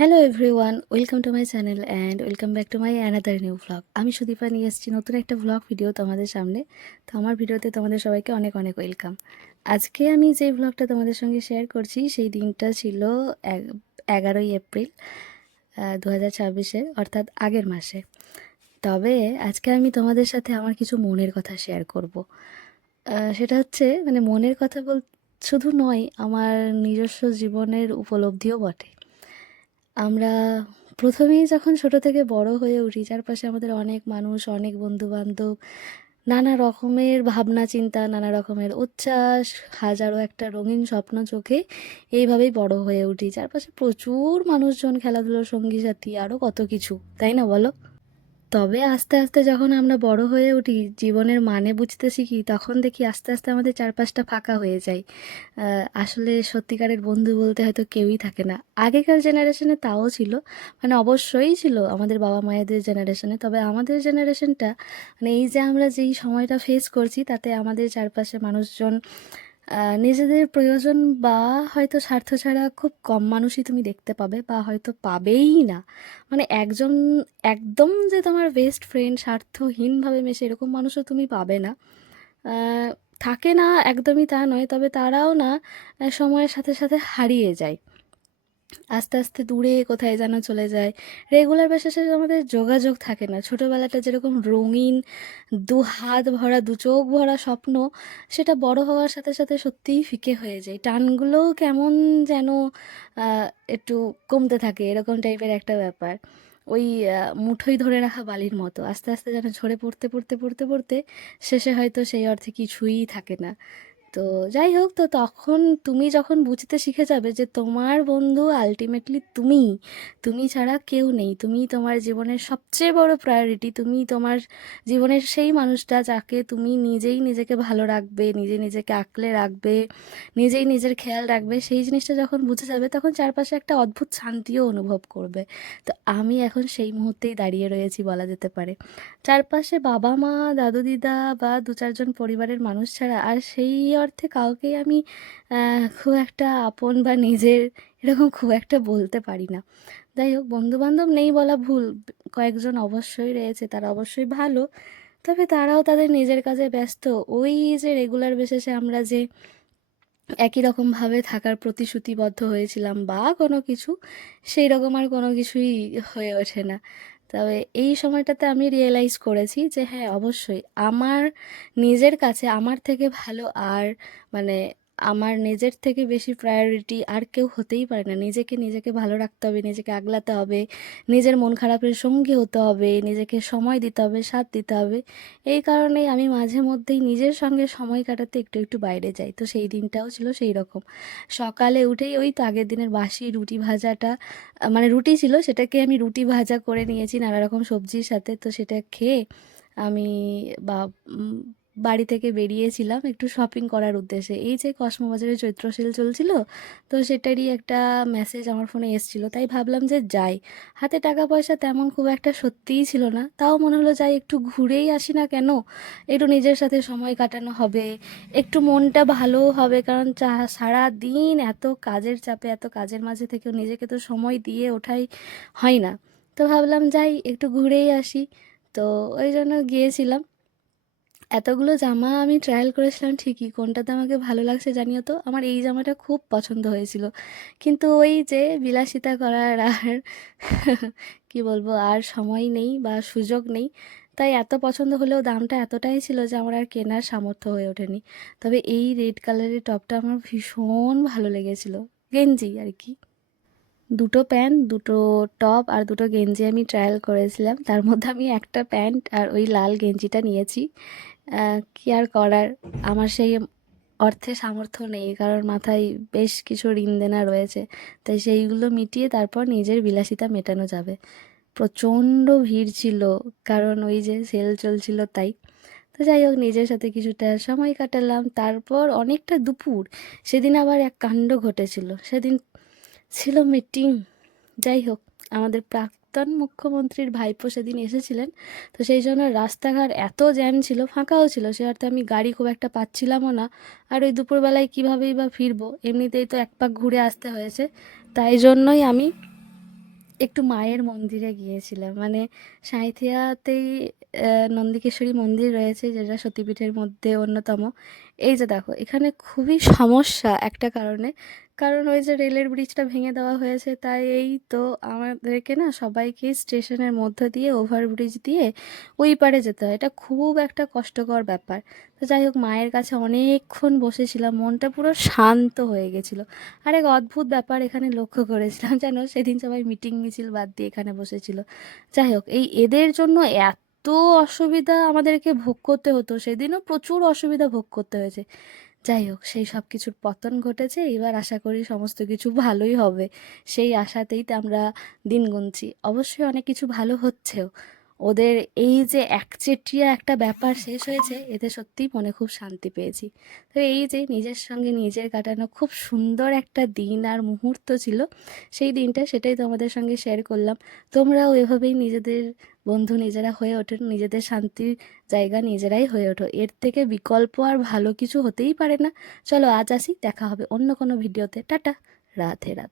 Hello everyone, welcome to my channel and welcome back to my another new vlog. আমি সুদীপা নিয়ে এসেছি নতুন একটা ভ্লগ ভিডিও তোমাদের সামনে। তো আমার ভিডিওতে তোমাদের সবাইকে অনেক অনেক ওয়েলকাম। আজকে আমি যে ভ্লগটা তোমাদের সঙ্গে শেয়ার করছি সেই দিনটা ছিল 11ই এপ্রিল 2026-এর, অর্থাৎ আগের মাসে। তবে আজকে আমি তোমাদের সাথে আমার কিছু মনের কথা শেয়ার করব। সেটা হচ্ছে মানে মনের কথা শুধু নয়, আমার নিজস্ব জীবনের উপলব্ধিও বটে। আমরা প্রথমেই যখন ছোট থেকে বড় হয়ে উঠি, চারপাশে আমাদের অনেক মানুষ, অনেক বন্ধু-বান্ধব, নানা রকমের ভাবনা চিন্তা, নানা রকমের উচ্ছ্বাস, হাজারো একটা রঙিন স্বপ্ন চোখে এইভাবেই বড় হয়ে উঠি। চারপাশে প্রচুর মানুষজন, খেলাধুলোর সঙ্গী সাথী, আরও কত কিছু, তাই না বলো? তবে আস্তে আস্তে যখন আমরা বড় হয়ে উঠি, জীবনের মানে বুঝতে শিখি, তখন দেখি আস্তে আস্তে আমাদের চারপাশটা ফাঁকা হয়ে যায়। আসলে সত্যিকারের বন্ধু বলতে হয়তো কেউই থাকে না। আগেকার জেনারেশনে তাও ছিল, মানে অবশ্যই ছিল আমাদের বাবা মায়েদের জেনারেশনে। তবে আমাদের জেনারেশনটা, মানে এই যে আমরা যেই সময়টা ফেস করছি, তাতে আমাদের চারপাশে মানুষজন নিজেদের প্রয়োজন বা হয়তো স্বার্থ ছাড়া খুব কম মানুষই তুমি দেখতে পাবে, বা হয়তো পাবেই না। মানে একজন একদম যে তোমার বেস্ট ফ্রেন্ড, স্বার্থহীনভাবে মেশে, এরকম মানুষও তুমি পাবে না। আহ, থাকে না, একদমই তা নয়, তবে তারাও না সময়ের সাথে সাথে হারিয়ে যায়, আস্তে আস্তে দূরে কোথায় যেন চলে যায়। রেগুলার বেসিসে আমাদের যোগাযোগ থাকে না। ছোটোবেলাটা যেরকম রঙিন, দু হাত ভরা, দু চোখ ভরা স্বপ্ন, সেটা বড় হওয়ার সাথে সাথে সত্যিই ফিকে হয়ে যায়। টানগুলোও কেমন যেন একটু কমতে থাকে, এরকম টাইপের একটা ব্যাপার। ওই মুঠোয় ধরে রাখা বালির মতো আস্তে আস্তে যেন ঝরে পড়তে পড়তে পড়তে পড়তে শেষে হয়তো সেই অর্থে কিছুই থাকে না। তো যাই হোক, তো তখন তুমি যখন বুঝতে শিখে যাবে যে তোমার বন্ধু আলটিমেটলি তুমি, তুমি ছাড়া কেউ নেই, তুমি তোমার জীবনের সবচেয়ে বড় প্রায়োরিটি, তুমি তোমার জীবনের সেই মানুষটা যাকে তুমি নিজেই নিজেকে ভালো রাখবে, নিজে নিজেকে আঁকলে রাখবে, নিজেই নিজের খেয়াল রাখবে, সেই জিনিসটা যখন বুঝে যাবে, তখন চারপাশে একটা অদ্ভুত শান্তিও অনুভব করবে। তো আমি এখন সেই মুহূর্তেই দাঁড়িয়ে রয়েছি বলা যেতে পারে। চারপাশে বাবা মা, দাদু দিদা বা দু চারজন পরিবারের মানুষ ছাড়া আর সেই অর্থে কাউকেই আমি খুব একটা আপন বা নিজের এরকম খুব একটা বলতে পারি না। যাই হোক, বন্ধুবান্ধব নেই বলা ভুল, কয়েকজন অবশ্যই রয়েছে, তারা অবশ্যই ভালো। তবে তারাও তাদের নিজের কাজে ব্যস্ত। ওই যে রেগুলার বেসিসে আমরা যে একই রকমভাবে থাকার প্রতিশ্রুতিবদ্ধ হয়েছিলাম বা কোনো কিছু, সেই রকম আর কোনো কিছুই হয়ে ওঠে না। তবে এই সময়টাতে আমি রিয়েলাইজ করেছি যে হ্যাঁ, অবশ্যই আমার নিজের কাছে আমার থেকে ভালো আর মানে আমার নিজের থেকে বেশি প্রায়োরিটি আর কেউ হতেই পারে না। নিজেকে নিজেকে ভালো রাখতে হবে, নিজেকে আগলাতে হবে, নিজের মন খারাপের সঙ্গী হতে হবে, নিজেকে সময় দিতে হবে, সাথ দিতে হবে। এই কারণেই আমি মাঝে মধ্যেই নিজের সঙ্গে সময় কাটাতে একটু একটু বাইরে যাই। তো সেই দিনটাও ছিল সেই রকম। সকালে উঠেই ওই তো আগের দিনের বাসি রুটি ভাজাটা, মানে রুটি ছিল, সেটাকে আমি রুটি ভাজা করে নিয়েছি নানা রকম সবজির সাথে। তো সেটা খেয়ে আমি বা উম, বাড়ি থেকে বেরিয়েছিলাম একটু শপিং করার উদ্দেশ্যে। এই যে কসমোবাজারে চৈত্র সেল চলছিল, তো সেটারই একটা মেসেজ আমার ফোনে এসেছিলো, তাই ভাবলাম যে যাই। হাতে টাকা পয়সা তেমন খুব একটা সত্যিই ছিল না, তাও মনে হলো যাই, একটু ঘুরেই আসি না কেন, একটু নিজের সাথে সময় কাটানো হবে, একটু মনটা ভালোও হবে। কারণ সারা দিন এত কাজের চাপে, এত কাজের মাঝে থেকেও নিজেকে তো সময় দিয়ে ওঠাই হয় না। তো ভাবলাম যাই, একটু ঘুরেই আসি। তো ওই জন্য গিয়েছিলাম। এতগুলো জামা আমি ট্রায়াল করেছিলাম ঠিকই, কোনটাতে আমাকে ভালো লাগছে জানিও তো, আমার এই জামাটা খুব পছন্দ হয়েছিল। কিন্তু ওই যে বিলাসিতা করার আর কি বলবো, আর সময় নেই বা সুযোগ নেই, তাই এত পছন্দ হলেও দামটা এতটাই ছিল যে আমার আর কেনার সামর্থ্য হয়ে ওঠেনি। তবে এই রেড কালারের টপটা আমার ভীষণ ভালো লেগেছিল, গেঞ্জি আর কি। দুটো প্যান্ট, দুটো টপ আর দুটো গেঞ্জি আমি ট্রায়াল করেছিলাম, তার মধ্যে আমি একটা প্যান্ট আর ওই লাল গেঞ্জিটা নিয়েছি। কি আর করার, আমার সেই অর্থে সামর্থ্য নেই, কারণ মাথায় বেশ কিছু ঋণ দেনা রয়েছে। তাই সেইগুলো মিটিয়ে তারপর নিজের বিলাসিতা মেটানো যাবে। প্রচণ্ড ভিড় ছিল, কারণ ওই যে সেল চলছিল তাই। তো যাই হোক, নিজের সাথে কিছুটা সময় কাটালাম, তারপর অনেকটা দুপুর সেদিন আবার এক কাণ্ড ঘটেছিল। সেদিন ছিল মিটিং। যাই হোক, আমাদের প্রাক্তন মুখ্যমন্ত্রীর ভাইপো সেদিন এসেছিলেন। তো সেই জন্য রাস্তাঘাট এত জ্যাম ছিল, ফাঁকাও ছিল, সে অর্থে আমি গাড়ি খুব একটা পাচ্ছিলামও না। আর ওই দুপুরবেলায় কীভাবেই বা ফিরবো, এমনিতেই তো এক পাক ঘুরে আসতে হয়েছে। তাই জন্যই আমি একটু মায়ের মন্দিরে গিয়েছিলাম, মানে সাঁইথিয়াতেই নন্দিকেশ্বরী মন্দির রয়েছে, যেটা সতীপীঠের মধ্যে অন্যতম। এই যে দেখো, এখানে খুবই সমস্যা একটা কারণে, কারণ ওই যে রেলের ব্রিজটা ভেঙে দেওয়া হয়েছে, তাই এই তো আমাদেরকে না সবাইকে স্টেশনের মধ্য দিয়ে ওভারব্রিজ দিয়ে ওই পারে যেতে হয়। এটা খুব একটা কষ্টকর ব্যাপার। তো যাই হোক, মায়ের কাছে অনেকক্ষণ বসেছিলাম, মনটা পুরো শান্ত হয়ে গেছিলো। আর এক অদ্ভুত ব্যাপার এখানে লক্ষ্য করেছিলাম, জানো, সেদিন সবাই মিটিং মিছিল বাদ দিয়ে এখানে বসেছিল। যাই হোক, এই এদের জন্য এত অসুবিধা আমাদেরকে ভোগ করতে হতো, সেদিনও প্রচুর অসুবিধা ভোগ করতে হয়েছে। যাই হোক, সেই সব কিছুর পতন ঘটেছে, এবার আশা করি সমস্ত কিছু ভালোই হবে। সেই আশাতেই তো আমরা দিন গুনছি। অবশ্যই অনেক কিছু ভালো হচ্ছেও। ওদের এই যে একচেটিয়া একটা ব্যাপার শেষ হয়েছে, এতে সত্যিই মনে খুব শান্তি পেয়েছি। তো এই যে নিজের সঙ্গে নিজের কাটানো খুব সুন্দর একটা দিন আর মুহূর্ত ছিল, সেই দিনটা, সেটাই তোমাদের সঙ্গে শেয়ার করলাম। তোমরাও এভাবেই নিজেদের বন্ধু নিজেরা হয়ে ওঠো, নিজেদের শান্তির জায়গা নিজেরাই হয়ে ওঠো। এর থেকে বিকল্প আর ভালো কিছু হতেই পারে না। চলো আজ আসি, দেখা হবে অন্য কোনো ভিডিওতে। টাটা, রাধে রাধে।